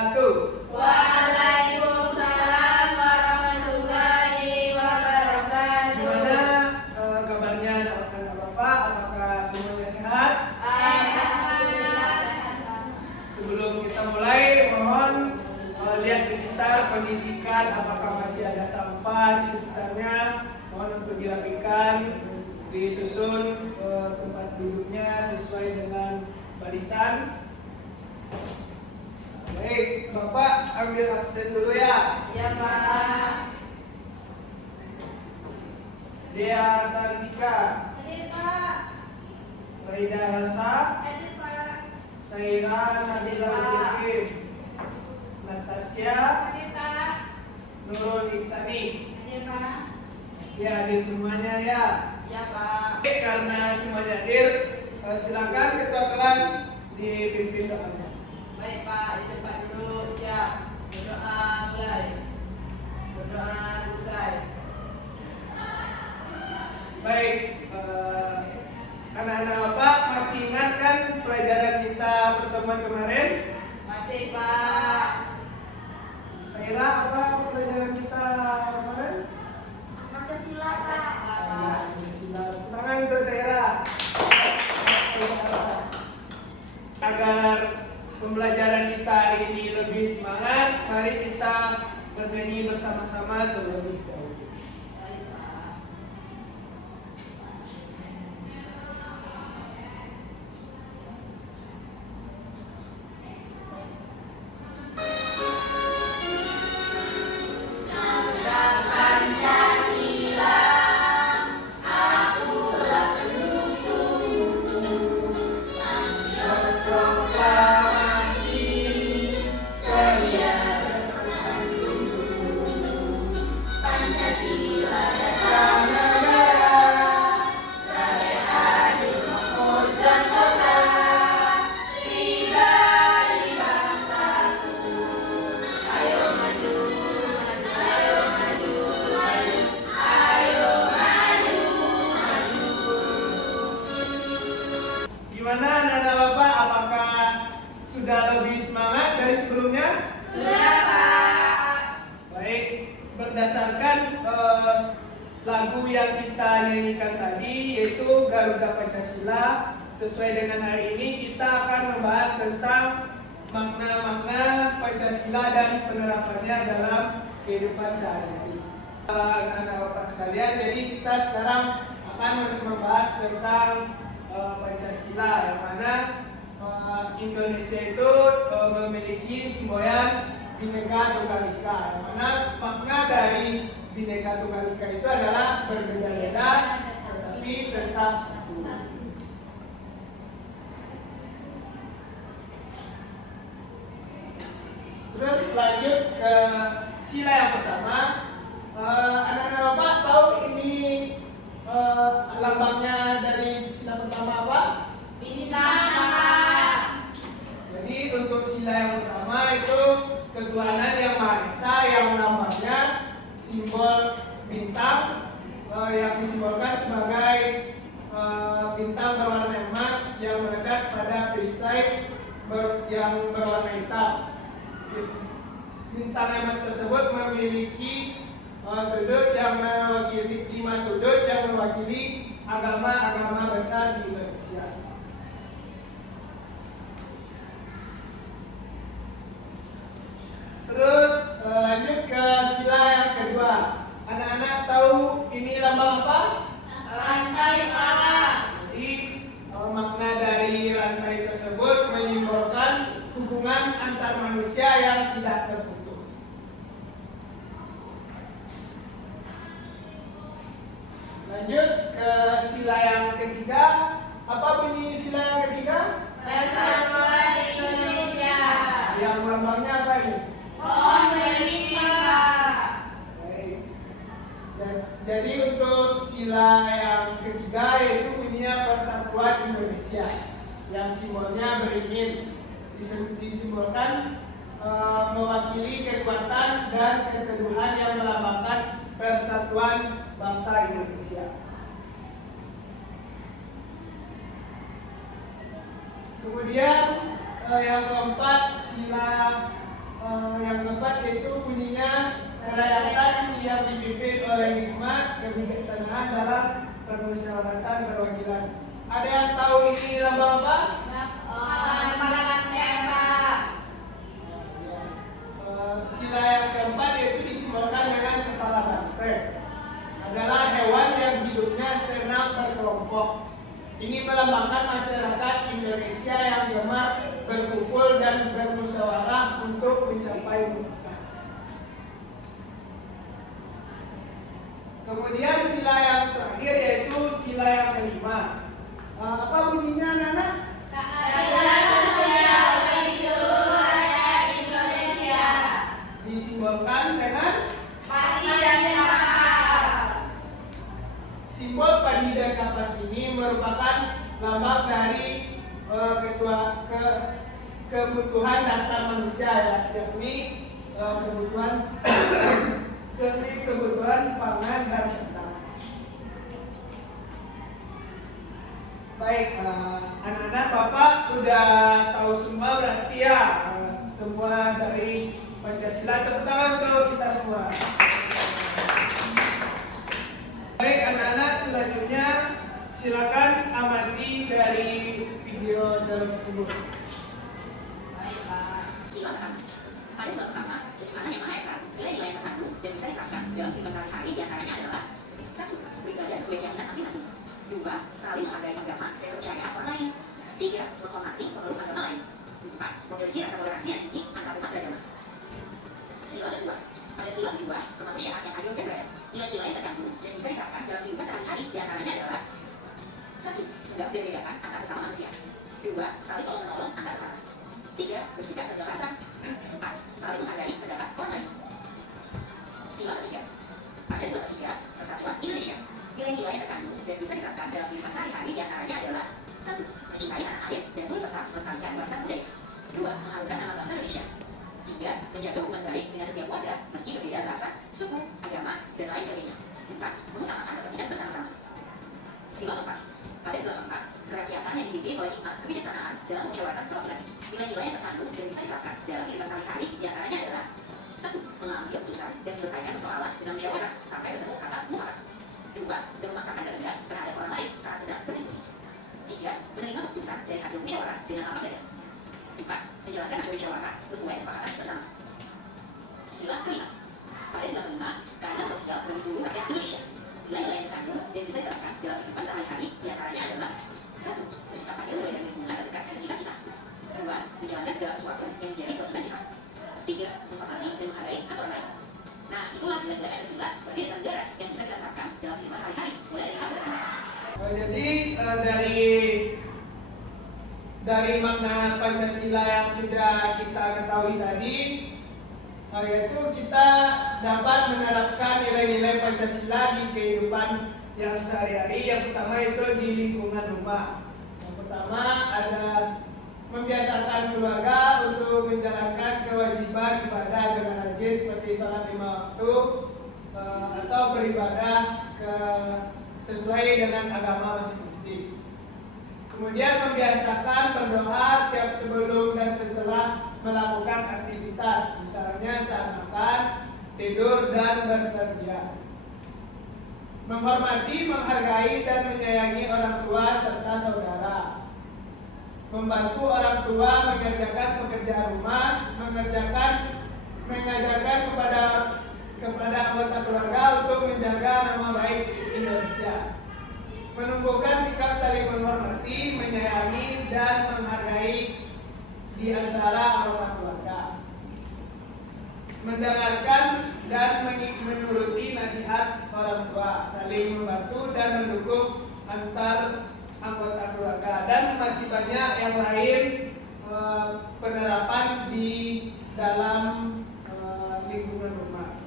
wabarakatuh. Waalaikumsalam warahmatullahi wabarakatuh. Gimana kabarnya anak-anak Bapak? Apakah semuanya sehat? Alhamdulillah sehat. Sebelum kita mulai, mohon lihat sekitar, kondisikan apakah masih ada sampah di sekitarnya. Mohon untuk dirapikan, disusun tempat duduknya sesuai dengan barisan. Baik, Bapak ambil absen dulu ya. Ya Pak. Dea Santika, Hadir Pak. Raida Rasa, Hadir Pak. Saira Nabila Zulkif, Natasha, Hadir Pak. Nurul Iksani. Hadir Pak. Ya, hadir semuanya ya. Ya Pak. Baik, karena semuanya hadir, silakan ketua kelas dipimpin doanya. Baik Pak, itu Pak dulu siap. Berdoa mulai. Berdoa selesai. Baik, anak-anak Bapak masih ingat kan pelajaran kita pertemuan kemarin? Masih Pak. Saira, apa pelajaran kita kemarin? Pancasila Pak. Tangan untuk Saira. Agar pembelajaran kita hari ini lebih semangat, mari kita bernyanyi bersama-sama terlebih dahulu. Baik Pak. Gimana anak-anak Bapak? Apakah sudah lebih semangat dari sebelumnya? Sudah Pak. Baik, berdasarkan lagu yang kita nyanyikan tadi, yaitu Garuda Pancasila, sesuai dengan hari ini kita akan membahas tentang makna-makna Pancasila dan penerapannya dalam kehidupan sehari-hari. Anak-anak Bapak sekalian, jadi kita sekarang akan membahas tentang Pancasila, yang mana Indonesia itu memiliki semboyan Bhinneka Tunggal Ika, yang mana makna dari Bhinneka Tunggal Ika itu adalah berbeda-beda tetapi tetap satu. Terus lanjut ke sila yang pertama. Anak-anak Bapak tahu ini lambangnya dari sila pertama apa? Bintang Pak. Jadi untuk sila yang pertama itu ketuhanan yang Maha Esa, yang lambangnya simbol bintang yang disimbolkan sebagai bintang berwarna emas yang mendekat pada perisai yang berwarna hitam. Bintang emas tersebut memiliki sudut yang mewakili 5 sudut yang mewakili agama-agama besar di Indonesia. Terus lanjut ke sila yang kedua. Anak-anak tahu ini lambang apa? Rantai Pak. Jadi makna dari rantai tersebut menyimbolkan hubungan antar manusia yang tidak terputus. Lanjut ke sila yang ketiga. Apa bunyi sila yang ketiga? Persatuan Indonesia. Yang lambangnya apa ini? Pohon beringin Pak. Baik. Jadi untuk sila yang ketiga yaitu bunyinya Persatuan Indonesia, yang simbolnya beringin, disimbolkan mewakili kekuatan dan keteguhan yang melambangkan persatuan bangsa Indonesia. Kemudian yang keempat, sila kebijaksanaan dalam permusyawaratan perwakilan. Ada yang tahu ini lambang apa? Sila yang keempat yaitu disimbolkan dengan kepala banteng. Adalah hewan yang hidupnya senang berkelompok. Ini melambangkan masyarakat Indonesia yang gemar berkumpul dan bermusyawarah untuk mencapai mufakat. Kemudian sila yang terakhir yaitu sila yang kelima. Apa bunyinya, Nana? Disimbolkan dengan simbol padi dan kapas ini merupakan lambang dari kebutuhan dasar manusia, yakni kebutuhan pangan dan sandang. Baik, anak-anak Bapak udah tahu semua berarti ya, semua dari Pancasila. Tepuk tangan untuk kita semua. Baik anak-anak, selanjutnya silakan amati dari video dalam tersebut. Silakan. Pada sila pertama, Tuhan Yang Maha Esa, nilai-nilai tertentu dan bisa diterapkan dalam kehidupan sehari-hari diantaranya adalah 1. Beribadah sesuai keyakinan masing-masing. 2. Saling menghargai agama dan kepercayaan orang lain. 3. Menghormati pemeluk agama lain. 4. Memiliki rasa toleransi yang tinggi antar umat beragama. Sila kedua. Pada sila kedua, kemanusiaan yang adil dan beradab. Nilai-nilai tertentu dan bisa diterapkan dalam kehidupan sehari-hari diantaranya adalah 1. Tidak membedakan antara sesama manusia. 2. Saling tolong-menolong antar sesama. 3. Bersikap kebebasan. 4. Saling menghargai pendapat orang lain. Sila ketiga. Pada sila ketiga, Persatuan Indonesia. Nilai-nilai tertentu dan bisa diterapkan dalam kehidupan sehari-hari diantaranya adalah 1. Mencintai tanah air dan turut serta melestarikan bahasa budaya. 2. Mengharumkan nama bangsa Indonesia. 3. Menjaga hubungan baik dengan setiap warga meski berbeda bahasa, suku, agama, dan lain sebagainya. 4. Mengutamakan kepentingan bersama-sama. Sila keempat. Pada sila keempat, kerakyatan yang dipimpin oleh hikmat kebijaksanaan dalam musyawaratan perwakilan. Nilai-nilai yang terkandung dan bisa diterapkan dalam kehidupan sehari-hari diantaranya adalah 1. Mengambil keputusan dan menyelesaikan persoalan dengan musyawarah sampai bertemu kata mufakat. 2. Memaksakan kehendak terhadap orang lain saat sedang berdiskusi. 3. Menerima keputusan dari hasil musyawarah dengan lapang dada. 4. Menjalankan hasil musyawarah sesuai kesepakatan bersama. Sila kelima. Pada sila kelima, keadilan sosial bagi seluruh rakyat Indonesia. Nilai-nilai yang terkandung dan bisa diterapkan dalam kehidupan sehari-hari diantaranya adalah 1. Bersikap adil dan lingkungan terdekat dan sekitar kita. 2. Menjalankan segala sesuatu yang menjadi kewajiban kita. 3. Menghormati dan menghargai aturan lain. Nah, itulah nilai-nilai Pancasila sebagai dasar negara yang bisa kita terapkan dalam kehidupan sehari-hari mulai dari hal sederhana. Jadi dari makna Pancasila yang sudah kita ketahui tadi, yaitu kita dapat menerapkan nilai-nilai Pancasila di kehidupan yang sehari-hari. Yang pertama itu di lingkungan rumah. Yang pertama ada membiasakan keluarga untuk menjalankan kewajiban ibadah dengan rajin seperti sholat 5 waktu atau beribadah sesuai dengan agama masing-masing. Kemudian membiasakan berdoa tiap sebelum dan setelah melakukan aktivitas, misalnya saat makan, tidur, dan bekerja. Menghormati, menghargai, dan menyayangi orang tua serta saudara. Membantu orang tua mengerjakan pekerjaan rumah, mengajarkan kepada anggota keluarga untuk menjaga nama baik Indonesia. Menumbuhkan sikap saling menghormati, menyayangi, dan menghargai di antara anggota keluarga. Mendengarkan dan menuruti nasihat orang tua, saling membantu dan mendukung antar anggota keluarga, dan masih banyak yang lain penerapan di dalam lingkungan rumah.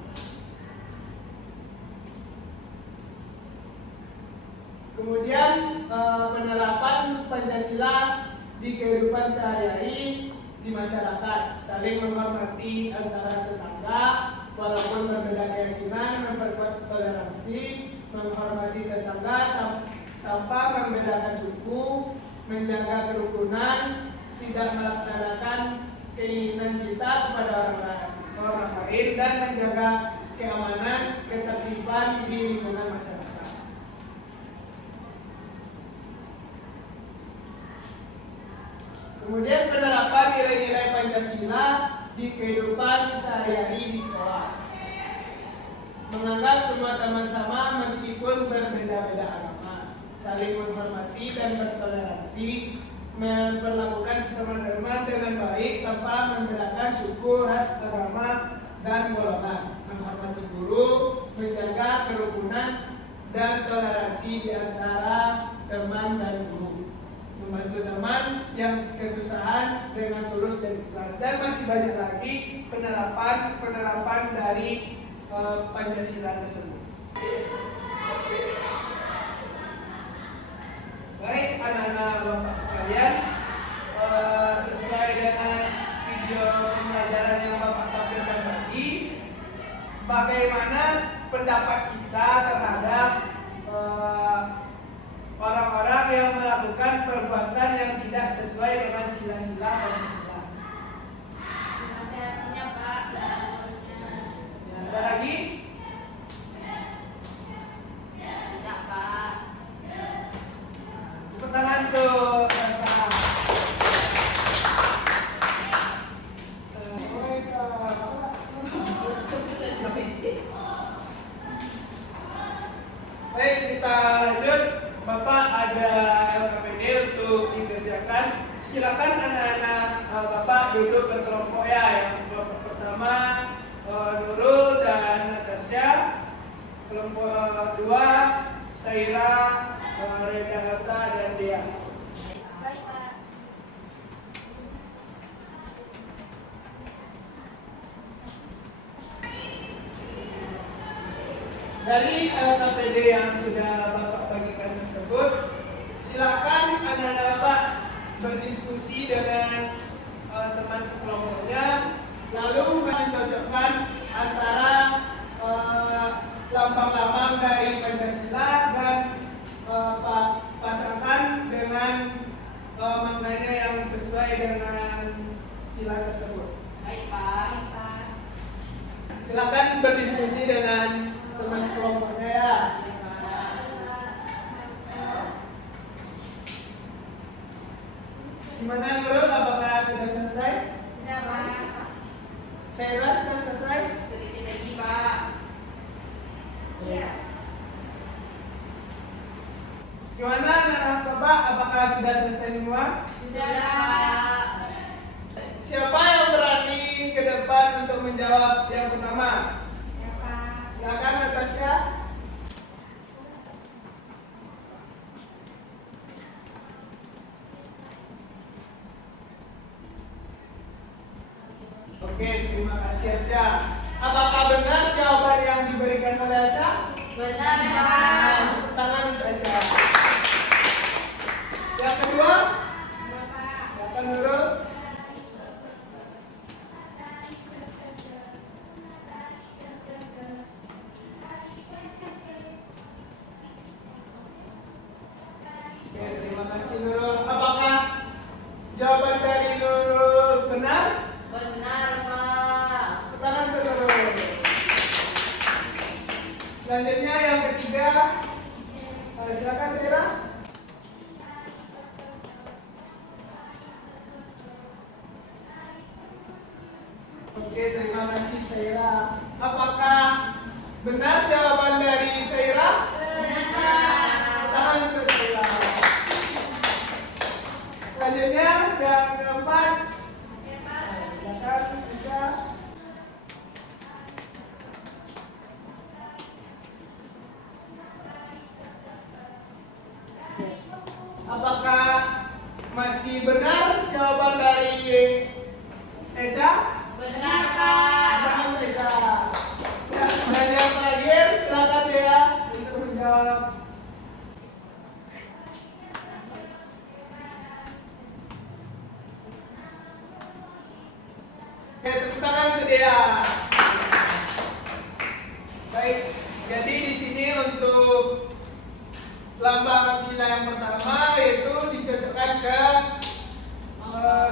Kemudian penerapan Pancasila di kehidupan sehari-hari di masyarakat, saling menghormati antara tetangga walaupun berbeda keyakinan, memperkuat toleransi, menghormati tetangga tanpa membedakan suku, menjaga kerukunan, tidak melaksanakan keinginan kita kepada orang lain, dan menjaga keamanan, ketertiban di lingkungan masyarakat. Kemudian penerapan nilai-nilai Pancasila di kehidupan sehari-hari di sekolah. Menganggap semua teman sama meskipun berbeda-beda agama, saling menghormati dan bertoleransi, memperlakukan sesama teman dengan baik tanpa membedakan suku, ras, agama, dan golongan, menghormati guru, menjaga kerukunan dan toleransi di antara teman dan guru, membantu teman yang kesusahan dengan tulus dan ikhlas, dan masih banyak lagi penerapan dari Pancasila tersebut. Baik anak-anak bapak sekalian, sesuai dengan video pembelajaran yang bapak tampilkan tadi, bagaimana pendapat kita terhadap orang-orang yang melakukan perbuatan yang tidak sesuai dengan sila-sila Pancasila. Nasihatnya Pak. Ya, ada lagi? Tidak Pak. Tepuk tangan tuh. Baik, kita lanjut. Bapak ada LKPD untuk dikerjakan. Silakan anak-anak Bapak duduk berkelompok ya. Yang kelompok pertama Nurul dan Natasha. Kelompok dua Saira, Reda Hasa dan Dia. Baik Pak. Dari LKPD yang sudah Bapak bagikan tersebut, silakan anak-anak Bapak berdiskusi dengan teman sekelompoknya, lalu mencocokkan antara lambang-lambang dari Pancasila dan pasangkan dengan maknanya yang sesuai dengan sila tersebut. Baik Pak. Silakan berdiskusi dengan teman sekelompoknya ya. Baik Pak. Gimana Nurul? Apakah sudah selesai? Sudah Pak. Saira sudah selesai? Sedikit lagi Pak. Iya. Gimana anak-anak Bapak? Apakah sudah selesai semua? Sudah Pak. Siapa yang berani ke depan untuk menjawab yang pertama? Ya Pak. Silakan Natasha. Oke, terima kasih Aca. Apakah benar jawaban yang diberikan oleh Aca? Benar Pak. Tepuk tangan untuk Aca. Yang kedua, silakan Nurul. Oke, terima kasih Nurul. Apakah jawaban dari Nurul benar? Benar Pak. Tangan untuk Nurul. Selanjutnya yang ketiga, silakan Saira. Oke, terima kasih Saira. Apakah benar jawaban dari Saira? Benar. Tangan untuk Saira. Selanjutnya yang keempat, silakan bisa. Apakah masih benar jawaban dari Eca? Benar Pak. Tangan untuk Eca. Ya, dan yang terakhir silakan Dea untuk menjawab. Oke, tepuk tangan untuk Dea. Baik, jadi di sini untuk lambang sila yang pertama yaitu dicocokkan ke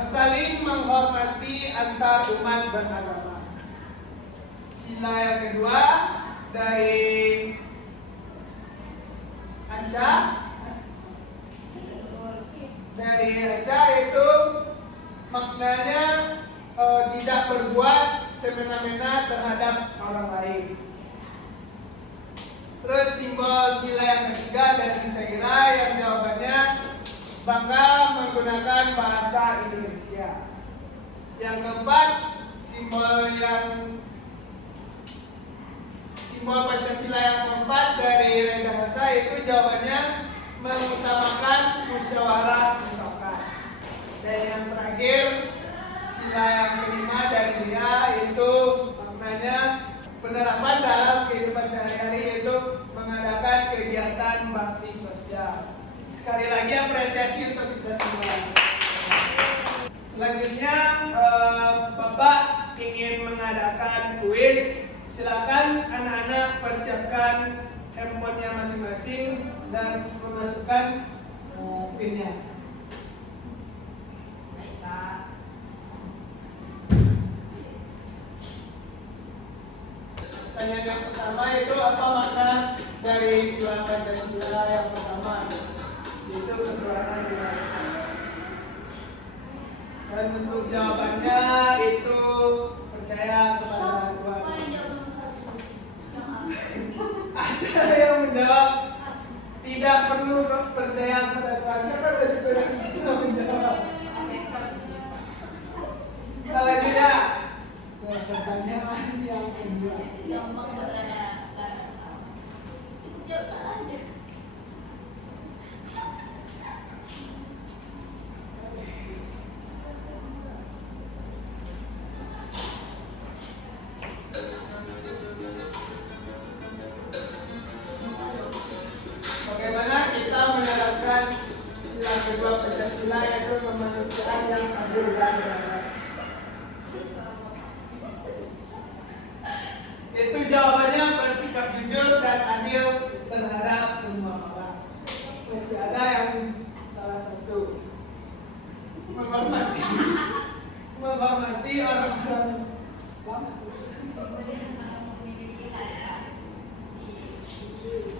saling menghormati antar umat beragama. Sila yang kedua dari Anca. Dari Anca itu maknanya tidak berbuat semena-mena terhadap orang lain. Terus simbol sila yang ketiga dari Saira yang jawabannya bangga menggunakan bahasa Indonesia. Yang keempat, simbol Pancasila yang keempat dari Reda Hasa itu jawabannya mengutamakan musyawarah mufakat. Dan yang terakhir, sila yang kelima dari dia itu maknanya penerapan dalam kehidupan sehari-hari, yaitu mengadakan kegiatan bakti sosial. Sekali lagi apresiasi untuk kita semua. Selanjutnya Bapak ingin mengadakan kuis. Silakan anak-anak persiapkan handphonenya masing-masing dan memasukkan pinnya. Baiklah. Pertanyaan yang pertama itu apa makna dari sila Pancasila yang pertama? Yaitu ketuhanan yang Maha Esa. Dan untuk jawabannya itu percaya kepada Tuhan. Ada yang menjawab tidak perlu percaya kepada Tuhan. Siapa dari kalian yang menjawab? Selanjutnya, pertanyaan yang kedua. Gampang bertanya. Cukup jawab saja. Bagaimana kita menerapkan sila kedua Pancasila, yaitu kemanusiaan yang adil dan beradab? Itu jawabannya bersikap jujur dan adil terhadap semua orang. Masih ada yang salah satu menghormati orang-orang lama.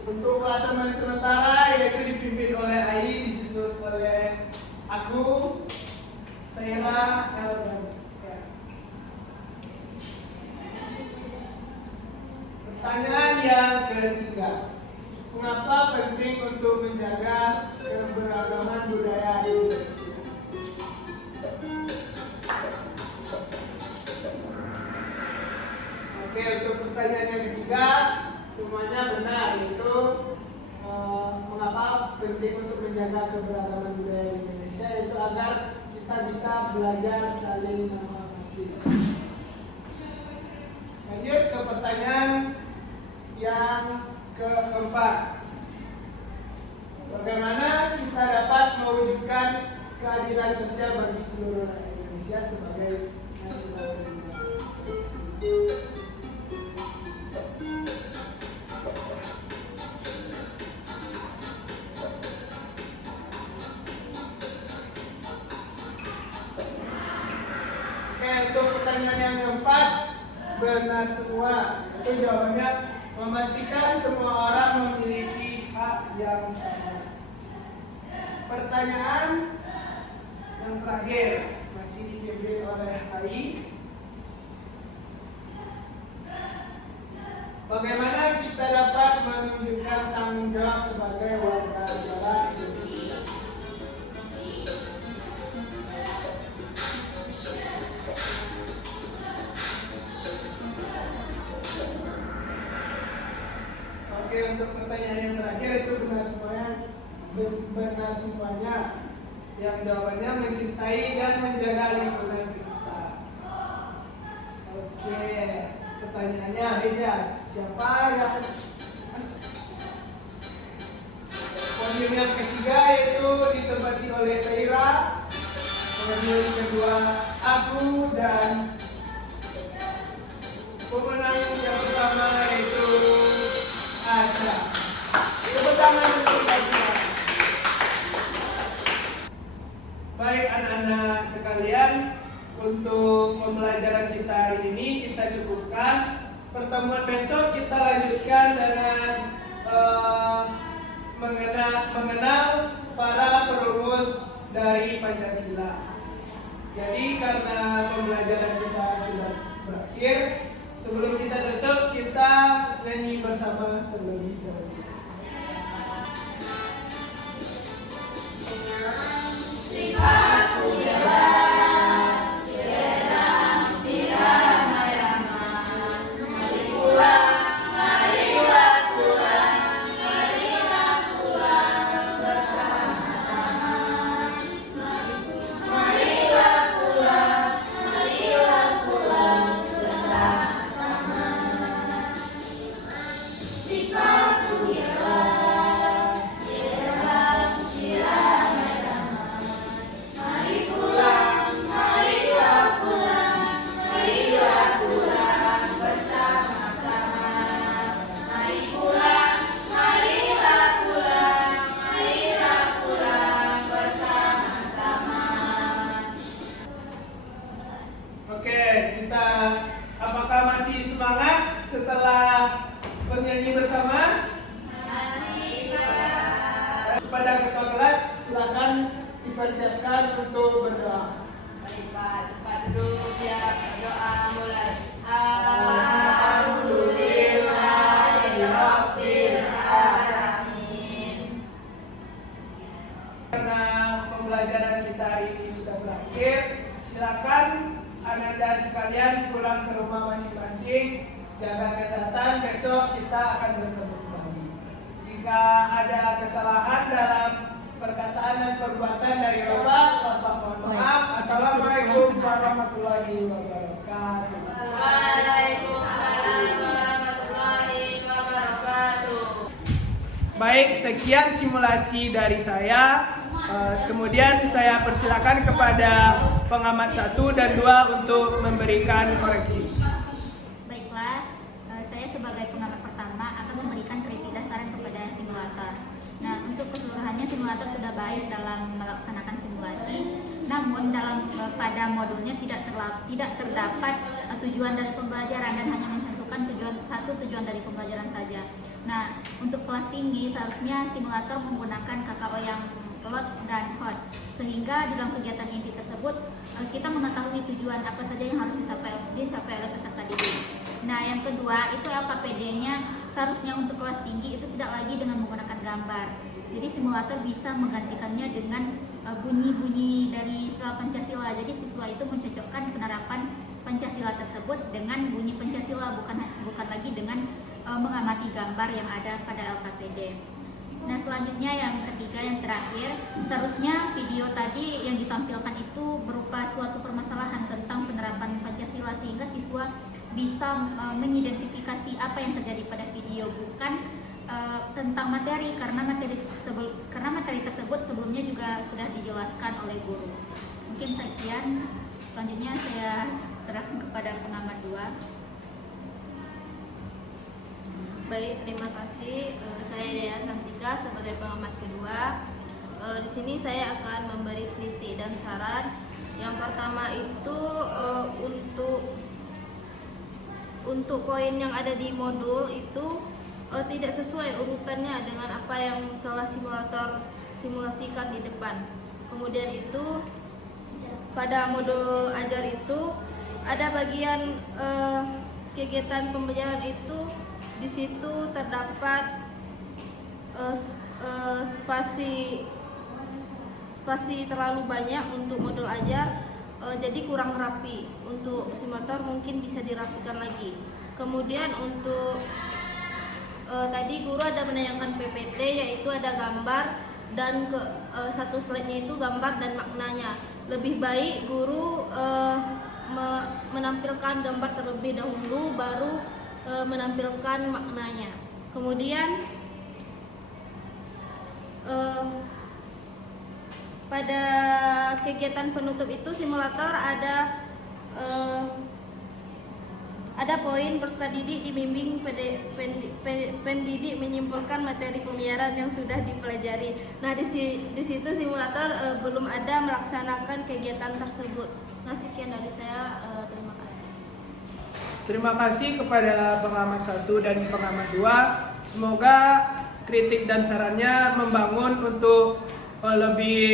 Untuk pelaksanaan sementara yaitu dipimpin oleh Ai, disusul oleh aku, Saira, El dan ya. Pertanyaan yang ketiga, mengapa penting untuk menjaga keberagaman budaya Indonesia? Oke, untuk pertanyaan yang ketiga semuanya benar, yaitu mengapa penting untuk menjaga keberagaman budaya Indonesia, yaitu agar kita bisa belajar saling menghormati. Lanjut ke pertanyaan yang keempat, bagaimana kita dapat mewujudkan keadilan sosial bagi seluruh rakyat Indonesia sebagai nasional Indonesia? Untuk pertanyaan yang keempat, benar semua. Itu jawabannya memastikan semua orang memiliki hak yang sama. Pertanyaan yang terakhir masih dipimpin oleh Ai. Bagaimana kita dapat menunjukkan tanggung jawab sebagai warga negara Indonesia? Oke, untuk pertanyaan yang terakhir itu benar semuanya. Yang jawabannya mencintai dan menjaga lingkungan sekitar. Oke, pertanyaannya habis ya. Siapa yang podium yang ketiga itu ditempati oleh Saira, podium kedua aku, dan pemenang yang pertama yaitu Asya. Tepuk tangan untuk Asya. Baik anak-anak sekalian, untuk pembelajaran kita hari ini kita cukupkan. pertemuan besok kita lanjutkan dengan mengenal para perumus dari Pancasila. Jadi karena pembelajaran kita sudah berakhir, sebelum kita tutup kita nyanyi bersama terlebih dahulu. Oke, kita apakah masih semangat setelah bernyanyi bersama? Masih, Pak. Kepada ketua kelas, silakan dipersiapkan untuk berdoa. Baik Pak, tempat duduk siap, doa mulai. Karena pembelajaran kita hari ini sudah berakhir, silakan Ananda sekalian pulang ke rumah masing-masing, jaga kesehatan. Besok kita akan bertemu kembali. Jika ada kesalahan dalam perkataan dan perbuatan dari Bapak mohon maaf. Assalamualaikum warahmatullahi wabarakatuh. Waalaikumsalam warahmatullahi wabarakatuh. Baik, sekian simulasi dari saya. Kemudian saya persilakan kepada pengamat 1 dan 2 untuk memberikan koreksi. Baiklah, saya sebagai pengamat pertama akan memberikan kritik dan saran kepada simulator. Nah, untuk keseluruhannya simulator sudah baik dalam melaksanakan simulasi. Namun pada modulnya tidak terdapat tujuan dari pembelajaran dan hanya mencantumkan tujuan dari pembelajaran saja. Nah, untuk kelas tinggi seharusnya simulator menggunakan KKO yang lots dan hot, sehingga di dalam kegiatan inti tersebut kita mengetahui tujuan apa saja yang harus dicapai oleh peserta didik. Nah, yang kedua itu LKPD-nya seharusnya untuk kelas tinggi itu tidak lagi dengan menggunakan gambar. Jadi simulator bisa menggantikannya dengan bunyi-bunyi dari sila Pancasila. Jadi siswa itu mencocokkan penerapan Pancasila tersebut dengan bunyi Pancasila, bukan lagi dengan mengamati gambar yang ada pada LKPD. Nah, selanjutnya yang ketiga, yang terakhir, seharusnya video tadi yang ditampilkan itu berupa suatu permasalahan tentang penerapan Pancasila sehingga siswa bisa mengidentifikasi apa yang terjadi pada video, bukan tentang materi, karena materi tersebut sebelumnya juga sudah dijelaskan oleh guru. Mungkin sekian, selanjutnya saya serahkan kepada pengamat 2. Baik, terima kasih. Saya Dea Santika sebagai pengamat kedua. Di sini saya akan memberi kritik dan saran. Yang pertama itu untuk poin yang ada di modul itu tidak sesuai urutannya dengan apa yang telah simulator simulasikan di depan. Kemudian itu pada modul ajar itu ada bagian kegiatan pembelajaran itu. Di situ terdapat spasi terlalu banyak untuk modul ajar, jadi kurang rapi. Untuk simulator mungkin bisa dirapikan lagi. Kemudian untuk tadi guru ada menayangkan PPT, yaitu ada gambar dan satu slide-nya itu gambar dan maknanya. Lebih baik guru menampilkan gambar terlebih dahulu, baru menampilkan maknanya. Kemudian pada kegiatan penutup itu simulator ada poin peserta didik dibimbing pendidik menyimpulkan materi pembelajaran yang sudah dipelajari. Nah, di situ simulator belum ada melaksanakan kegiatan tersebut. Nah, sekian dari saya. Terima kasih. Terima kasih kepada pengamat 1 dan pengamat 2. Semoga kritik dan sarannya membangun untuk lebih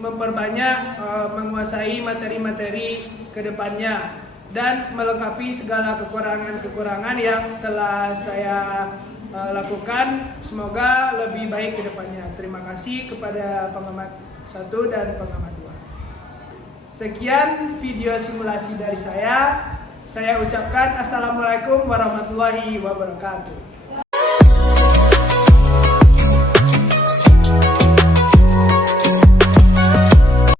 memperbanyak menguasai materi-materi kedepannya dan melengkapi segala kekurangan-kekurangan yang telah saya lakukan. Semoga lebih baik kedepannya. Terima kasih kepada pengamat 1 dan pengamat 2. Sekian video simulasi dari saya. Saya ucapkan Assalamualaikum warahmatullahi wabarakatuh.